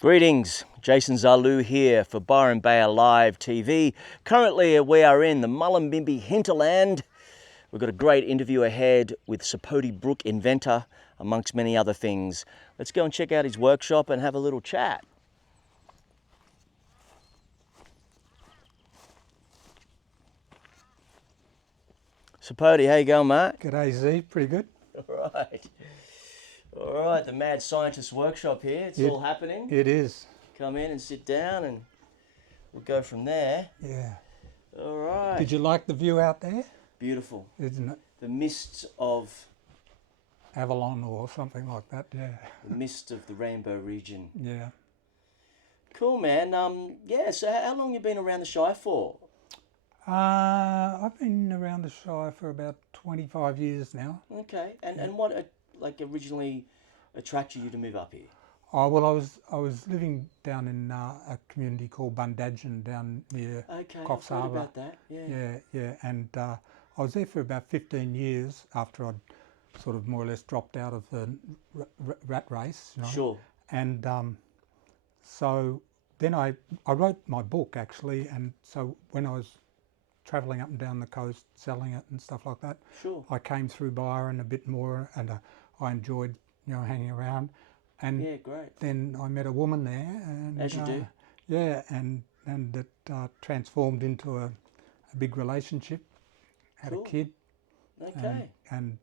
Greetings, Jason Zalu here for Byron Bayer Live TV. Currently we are in the Mullumbimby Hinterland. We've got a great interview ahead with Sapoty Brook inventor, amongst many other things. Let's go and check out his workshop and have a little chat. Sapoty, how you going, mate? G'day Z, pretty good. All right, the mad scientist workshop here. It's all happening. It is. Come in and sit down and we'll go from there. Yeah. All right. Did you like the view out there? Beautiful. Isn't it? The mists of Avalon or something like that, yeah. the mist of the Rainbow region. Yeah. Cool, man. Yeah, so how long you been around the Shire for? I've been around the Shire for about 25 years now. Okay. And what originally attracted you to move up here? Oh, well, I was living down in a community called Bundadjan down near Coffs I've heard Harbour. about that. Yeah. Yeah, and I was there for about 15 years after I'd sort of more or less dropped out of the rat race. You know? Sure. And so then I wrote my book actually, and so when I was travelling up and down the coast selling it and stuff like that, Sure. I came through Byron a bit more, and I enjoyed hanging around. And Yeah, great. then I met a woman there, and As you do. yeah, and it transformed into a big relationship. Had Cool. a kid, Okay. and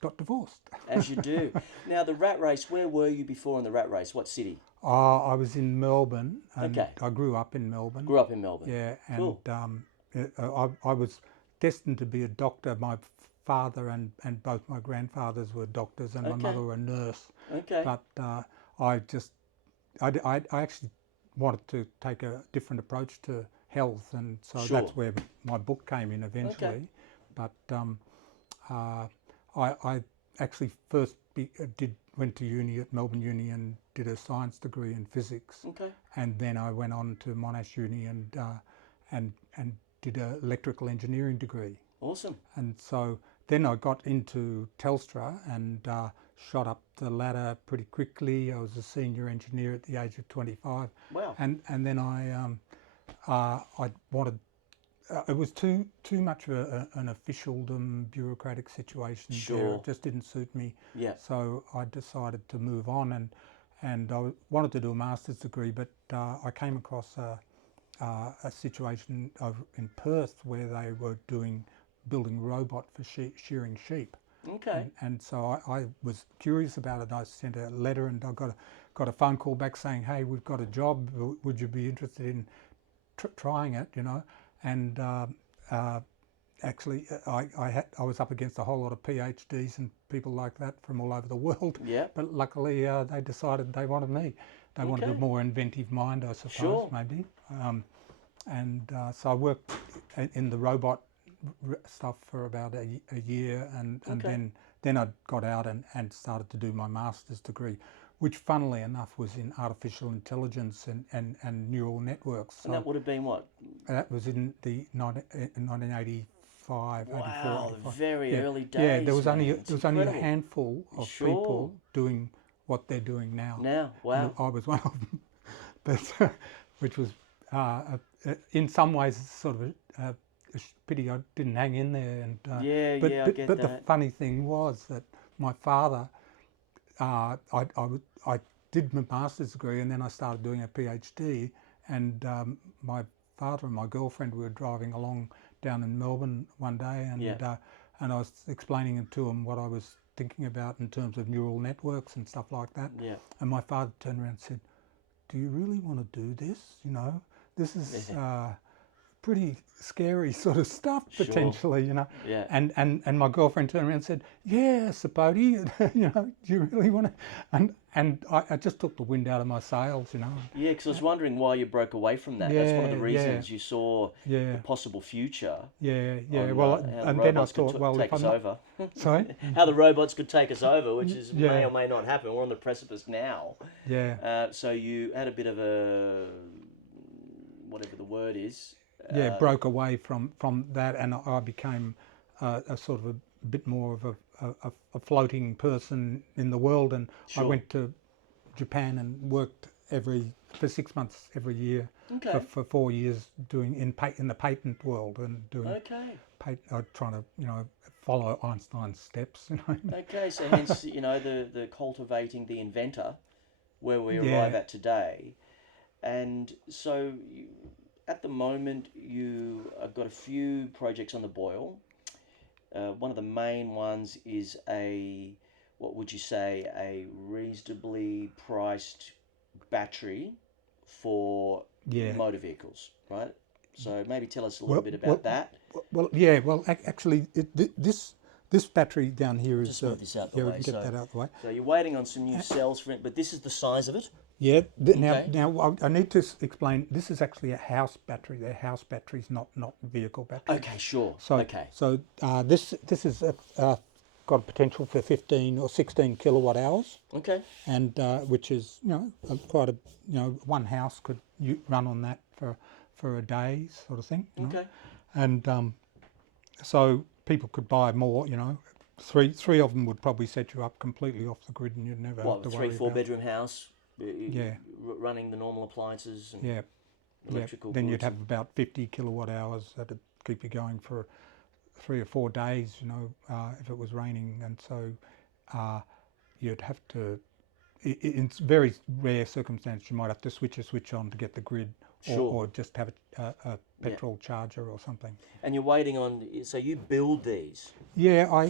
got divorced. As you do. Now, the rat race, where were you before in the rat race? What city? I was in Melbourne, and Okay. I grew up in Melbourne. Grew up in Melbourne. Yeah, and Cool. I was destined to be a doctor. My father and both my grandfathers were doctors, and my Okay. mother were a nurse. Okay. But I actually wanted to take a different approach to health, and so Sure. that's where my book came in eventually. But I actually first went to uni at Melbourne Uni and did a science degree in physics. Okay. And then I went on to Monash Uni and did an electrical engineering degree. Awesome. And so then I got into Telstra and shot up the ladder pretty quickly. I was a senior engineer at the age of 25. Wow. And then I wanted. It was too much of an officialdom, bureaucratic situation there. Sure. It just didn't suit me. Yeah. So I decided to move on, and I wanted to do a master's degree, but I came across a situation in Perth where they were building a robot for shearing sheep. Okay. And so I was curious about it. I sent a letter, and I got a phone call back saying, "Hey, we've got a job. Would you be interested in trying it?" You know. And actually, I was up against a whole lot of PhDs and people like that from all over the world. Yeah. But luckily, they decided they wanted me. They wanted a more inventive mind, I suppose, Sure. maybe. So I worked in the robot stuff for about a year, and then I got out and started to do my master's degree, which funnily enough was in artificial intelligence and neural networks. So And that would have been what? that was in the 1985, Wow, 84. the very early days. Yeah, there was man. only It's a incredible. handful of people doing what they're doing now. Wow. And I was one of them, but which was in some ways sort of a pity I didn't hang in there. And I get but that. the funny thing was that my father, I did my master's degree, and then I started doing a PhD, and my father and my girlfriend were driving along down in Melbourne one day, and I was explaining to him what I was thinking about in terms of neural networks and stuff like that. Yeah. And my father turned around and said, "Do you really want to do this? You know, this is pretty scary sort of stuff potentially, you know." Yeah. And my girlfriend turned around and said, "Yeah, Sapoty, you know, do you really want to?" And I just took the wind out of my sails, you know. Yeah, because I was wondering why you broke away from that. That's one of the reasons you saw the possible future. Yeah. On, Well, how and the then I robots could thought, well, take if us I'm not, over. sorry, How the robots could take us over, which is may Yeah. or may not happen. We're on the precipice now. yeah, So you had a bit of a, whatever the word is. broke away from that, and I became a sort of a bit more of a floating person in the world, and I went to Japan and worked for 6 months every year Okay. for 4 years doing in the patent world and doing Okay. trying to follow Einstein's steps. Okay. So hence the cultivating the inventor, where we arrive Yeah, at today, and so at the moment you have got a few projects on the boil. One of the main ones is what would you say, a reasonably priced battery for yeah. motor vehicles, right? So maybe tell us a little Well, bit well, about that. yeah. Well, actually, this battery down here is Just move this out the yeah. We way. can get that out the way. So you're waiting on some new cells for it, but this is the size of it. Yeah. Okay. Now I need to explain. This is actually a house battery. They're house batteries, not vehicle batteries. Okay, sure. So Okay. this is got potential for 15 or 16 kilowatt hours, Okay. and which is quite a one house could run on that for a day sort of thing. Okay. And so people could buy more. Three of them would probably set you up completely off the grid, and you'd never have to What, three, worry four about. bedroom house? Yeah. Running the normal appliances and Yeah. electrical. Then you'd goods have about 50 kilowatt hours that'd keep you going for 3 or 4 days. If it was raining, and so you'd have to. In very rare circumstances, you might have to switch a switch on to get the grid, or just have a petrol charger or something. And you're waiting on. So you build these. Yeah, I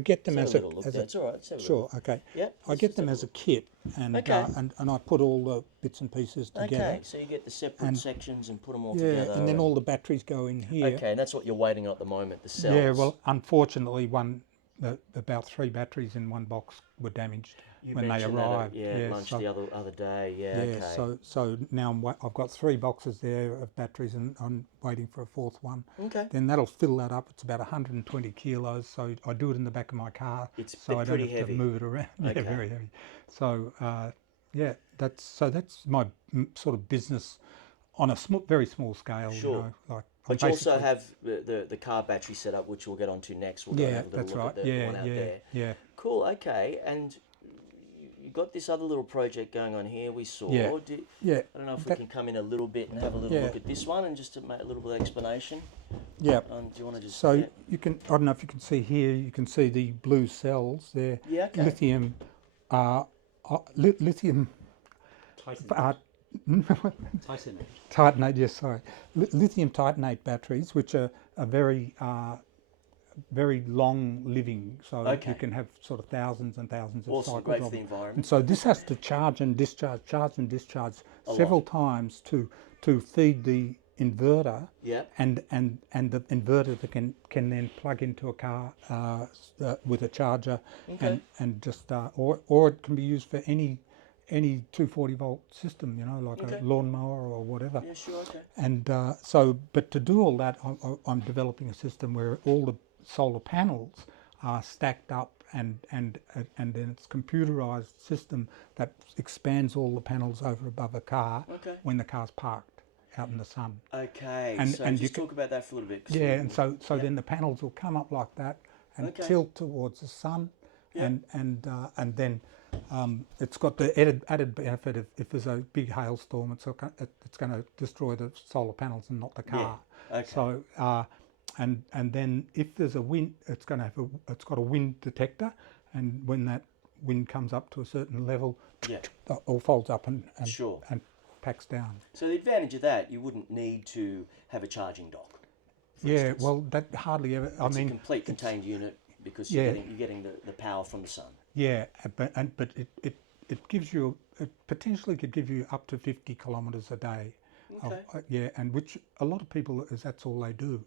get them Let's as have a little look there. a It's all right. Let's have a sure, look. okay. Yeah. I get them as a kit, and Okay. and I put all the bits and pieces together. Okay. So you get the separate sections and put them all Yeah, together. and then all the batteries go in here. Okay, and that's what you're waiting on at the moment. The cells. Yeah, well, unfortunately, about 3 batteries in one box were damaged You when they mentioned that arrived. at lunch so, the other day. Yeah. yeah, Okay. so now I've got 3 boxes there of batteries, and I'm waiting for a 4th one. Okay. Then that'll fill that up. It's about 120 kilos, so I do it in the back of my car, It's so I don't pretty have heavy. to move it around. Okay. Yeah, very heavy. So yeah, that's my sort of business on a very small scale. Sure. Like. But you also have the car battery set up, which we'll get onto next. We'll go and have a little that's look right. at the one out there. Yeah. Cool. Okay. And you got this other little project going on here. We saw. Yeah. Yeah. I don't know if we can come in a little bit and have a little look at this one and just to make a little bit of explanation. Yeah. Do you want to just? So you can. I don't know if you can see here. You can see the blue cells. They're lithium. Lithium. Titanate, yes, sorry. Lithium titanate batteries, which are very long living, so you can have sort of thousands and thousands of cycles great for of the them. environment. And so this has to charge and discharge several times to feed the inverter. Yeah. And the inverter that can then plug into a car with a charger, and just or it can be used for any 240 volt system, like a lawnmower or whatever. Yeah, sure, okay. And but to do all that, I'm developing a system where all the solar panels are stacked up, and then it's a computerized system that expands all the panels over above a car when the car's parked out in the sun. Okay, and so just talk about that for a little bit. Yeah, and so then the panels will come up like that and tilt towards the sun, and then it's got the added benefit of if there's a big hailstorm, it's going to destroy the solar panels and not the car. Yeah. Okay. So and then if there's a wind, it's got a wind detector, and when that wind comes up to a certain level, it all folds up and packs down. So the advantage of that, you wouldn't need to have a charging dock. Yeah, well, that hardly ever. It's a complete contained unit because you're getting the power from the sun. Yeah, but it gives you, it potentially could give you up to 50 kilometres a day. Okay. And which a lot of people that's all they do,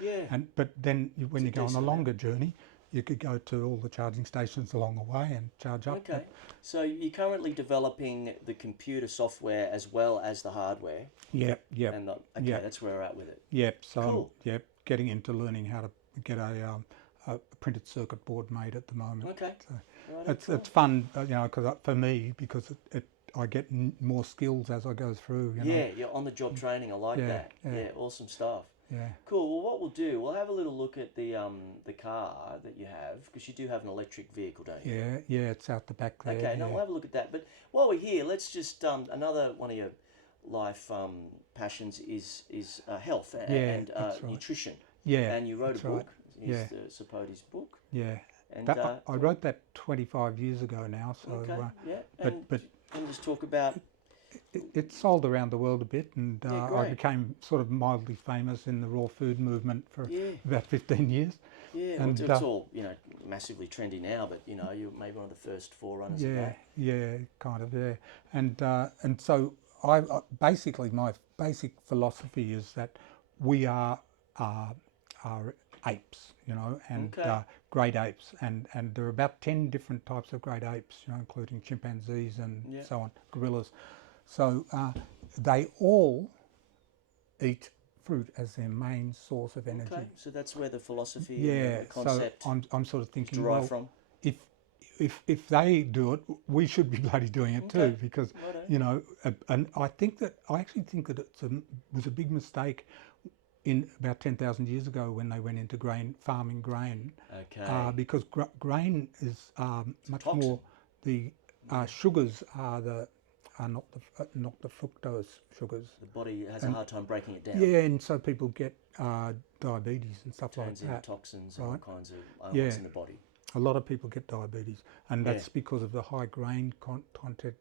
Yeah. But then when you go on a longer journey, you could go to all the charging stations along the way and charge up. Okay. So you're currently developing the computer software as well as the hardware. Yeah. And that's where we're at with it. Yep. So cool. Getting into learning how to get a printed circuit board made at the moment. Okay. So it's fun, because for me, because I get more skills as I go through. Yeah, on the job training. I like that. Yeah, awesome stuff. Yeah. Cool. Well, what we'll do, we'll have a little look at the car that you have, because you do have an electric vehicle, don't you? Yeah, yeah, it's out the back there. Okay, no, yeah. we'll have a look at that. But while we're here, let's just another one of your life passions is health Yeah, and that's right. nutrition. Yeah, And you wrote a that's book. right. It's Yeah. the Sapoty's book. Yeah. And But I wrote that 25 years ago now, so okay, yeah. but And just talk about. it sold around the world a bit, and Yeah, I great. became sort of mildly famous in the raw food movement for Yeah. about 15 years. Yeah, And, it's all massively trendy now, but you're maybe one of the first forerunners of Yeah, that. yeah, kind of, yeah. And so I basically, my basic philosophy is that we are apes, and Okay. great apes, and there are about 10 different types of great apes, including chimpanzees and Yeah. so on, gorillas. So they all eat fruit as their main source of energy. Okay, so that's where the philosophy Yeah, and the concept so I'm sort of thinking, derived well, from. if they do it, we should be bloody doing it too, Okay. because Righto. and I actually think that was a big mistake in about 10,000 years ago when they went into farming grain, Okay. because grain is much toxin. more the sugars are not the fructose sugars. The body has a hard time breaking it down. Yeah, and so people get diabetes and stuff Turns like into that. toxins and all right. kinds of ailments in the body. A lot of people get diabetes, and Yeah. that's because of the high grain content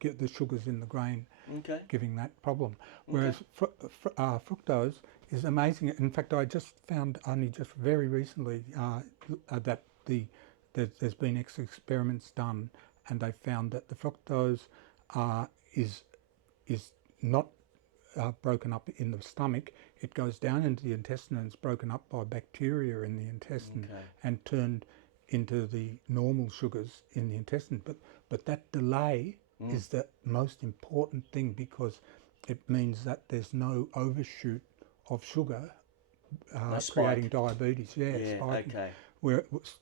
get the sugars in the grain Okay. giving that problem. Whereas fructose is amazing. In fact, I just found only just very recently that there's been experiments done, and they found that the fructose is not broken up in the stomach. It goes down into the intestine and it's broken up by bacteria in the intestine Okay. and turned into the normal sugars in the intestine. But that delay is the most important thing, because it means that there's no overshoot of sugar creating diabetes. Yeah, spiking. Okay.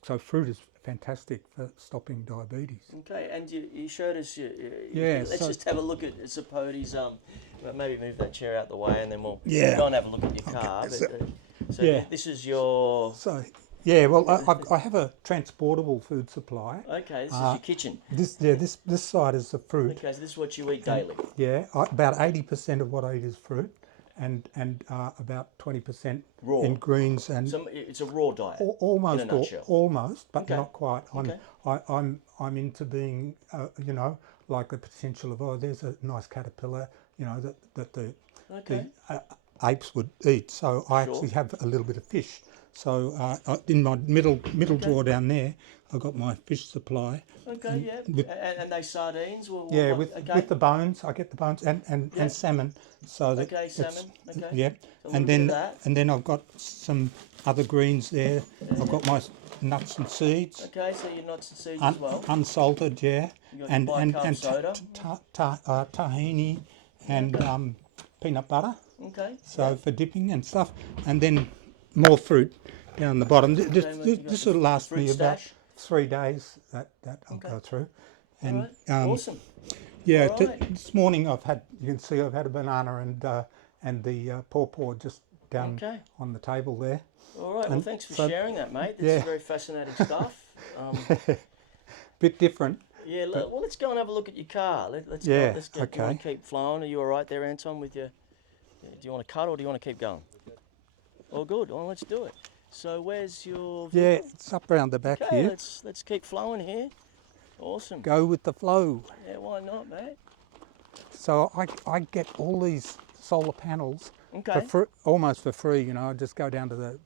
So fruit is fantastic for stopping diabetes. Okay, and you showed us. Yeah, Let's just have a look at Sapoty's. Maybe move that chair out the way, and then we'll go and have a look at your car. Okay, So yeah. this is your. So yeah, well, I have a transportable food supply. Okay, this is your kitchen. This side is the fruit. Okay, so this is what you eat daily. Yeah, about 80% of what I eat is fruit, and about 20% Raw. in greens and It's a raw diet. almost, in a nutshell. almost, but Okay. not quite. I'm into being, like the potential of there's a nice caterpillar, that the apes would eat. So I actually have a little bit of fish. So in my middle drawer down there, I've got my fish supply. Okay, and they sardines? With the bones, I get the bones and salmon. So that Okay, salmon. Okay. Yeah, So a and little bit then of that. and then I've got some other greens there. I've got my nuts and seeds. Okay, so your nuts and seeds as well. Unsalted, yeah, You got and your bicarb soda. tahini and peanut butter. Okay. So for dipping and stuff, and then more fruit down the bottom. This will last me about 3 days. That I'll go through, and Awesome. yeah. All right. This morning you can see I've had a banana and the pawpaw just down on the table there. All right. Well, thanks for sharing that, mate. This yeah. is very fascinating stuff. Bit different. Yeah. Well, let's go and have a look at your car. Let's Yeah, go. Let's get. okay. You want to keep flowing? Are you all right there, Anton? With your? Do you want to cut or do you want to keep going? Oh, good. Well, let's do it. So, where's your? Yeah, it's up around the back Okay. here. Let's keep flowing here. Awesome. Go with the flow. Yeah. Why not, mate? So I get all these solar panels Okay. almost for free. I just go down to the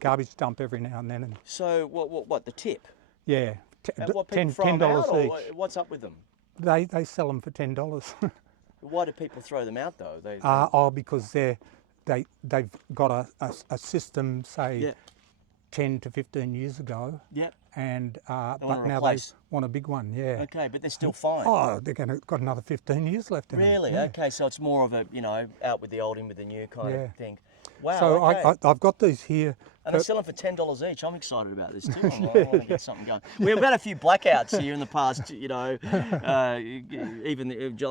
garbage dump every now and then. And So what the tip? yeah, And what people throw them out, $10 or each. what's up with them? They sell them for $10. Why do people throw them out though? Because they've got a system, say, Yeah. 10 to 15 years ago. Yep. And wanna but now replace. they want a big one. Yeah. Okay, but they're still fine. Oh, they're got another 15 years left in them. Really? Yeah. Okay, so it's more of a out with the old, in with the new kind Yeah. of thing. Wow. So okay. I've got these here. And they're selling for $10 each. I'm excited about this too. I want to get something going. We've had a few blackouts here in the past. Even I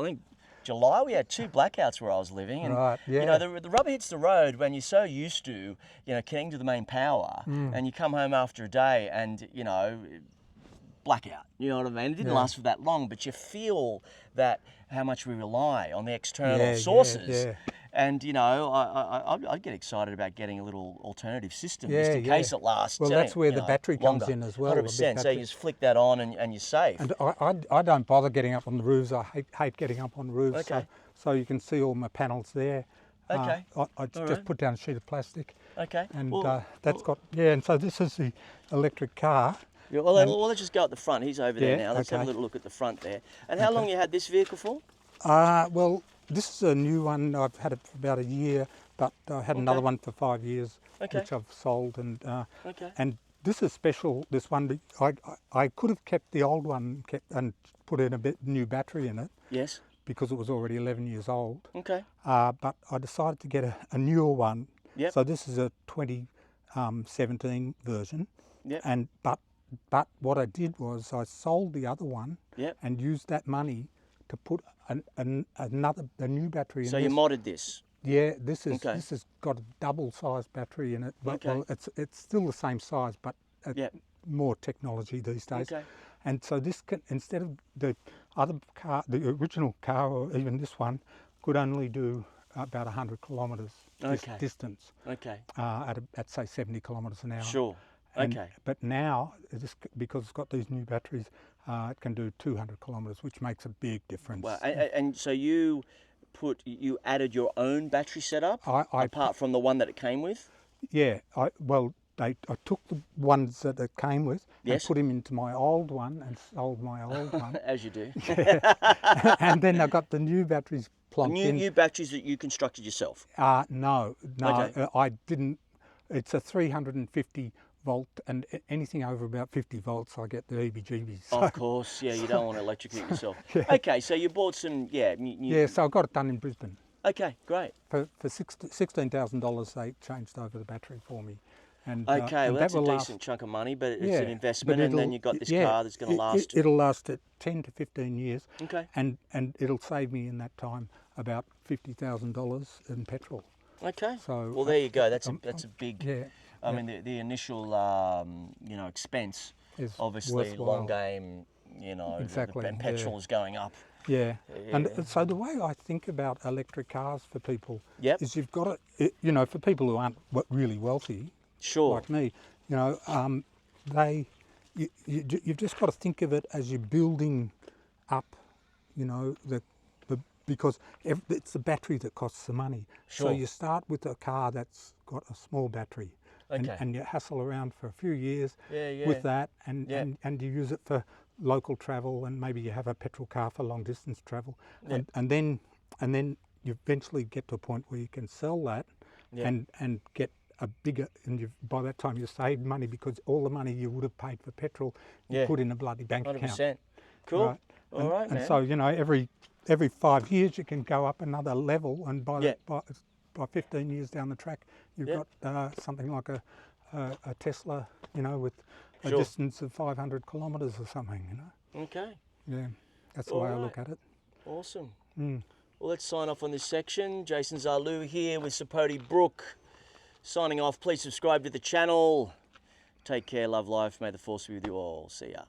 think July, we had 2 blackouts where I was living. And, Right, you yeah. know, the rubber hits the road when you're so used to, you know, connecting to the main power, and you come home after a day and, you know, blackout. You know what I mean? It didn't last for that long, but you feel that how much we rely on the external sources. Yeah. And, you know, I'd get excited about getting a little alternative system just in Yeah, case it lasts. Well, that's where you the know, battery longer. comes in as well. a big 100%. So battery. you just flick that on and you're safe. And I don't bother getting up on the roofs. I hate getting up on roofs. Okay. So you can see all my panels there. Okay. I just put down a sheet of plastic. Okay. And Well, that's got, and so this is the electric car. yeah, well, let's just go at the front. He's over there now. Let's have a little look at the front there. And how long you had this vehicle for? Well, this is a new one. I've had it for about a year, but I had another one for 5 years, which I've sold. And this is special. This one, I could have kept the old one and put in a new battery in it. Yes. Because it was already 11 years old. Okay. But I decided to get a newer one. Yep. So this is a 2017 version. Yep. And but what I did was I sold the other one and used that money to put a new battery in. So you modded this? Yeah, this has got a double-sized battery in it. But, well, it's still the same size, but more technology these days. Okay. And so this can, instead of the other car, the original car, or even this one, could only do about 100 kilometres distance. Okay. At say 70 kilometres an hour. Sure. Okay. But now, because it's got these new batteries, it can do 200 kilometres, which makes a big difference. Wow. And so you added your own battery setup apart from the one that it came with? Yeah. I took the ones that it came with and put them into my old one and sold my old one. As you do. And then I got the new batteries plunked in. New batteries that you constructed yourself? No, I didn't. It's a 350 volt, and anything over about 50 volts, I get the heebie-jeebies. Of course, yeah, you don't want to electrocute yourself. Okay, so you bought some, so I got it done in Brisbane. Okay, great. For $16,000, they changed over the battery for me. And, well, that's a decent chunk of money, but it's an investment, and then you've got this car that's going to last. It'll last 10 to 15 years. Okay. And it'll save me in that time about $50,000 in petrol. Okay. So well, there you go. That's a big. Yeah. I mean, the initial expense is obviously worthwhile. Long game. Exactly. And petrol is going up. Yeah. And so the way I think about electric cars for people is you've got to, for people who aren't really wealthy, like me, you've just got to think of it as you're building up, because it's the battery that costs the money. So you start with a car that's got a small battery. And you hustle around for a few years with that, and you use it for local travel, and maybe you have a petrol car for long distance travel, and then you eventually get to a point where you can sell that and get a bigger, and by that time you've saved money, because all the money you would have paid for petrol you put in a bloody bank 100%. account. Cool. Right? All right, man. And so every 5 years you can go up another level, and by 15 years down the track, you've got something like a Tesla, with a distance of 500 kilometres or something, Okay. Yeah, that's the way I look at it. Awesome. Well, let's sign off on this section. Jason Zalu here with Sapoty Brook. Signing off. Please subscribe to the channel. Take care, love life. May the force be with you all. See ya.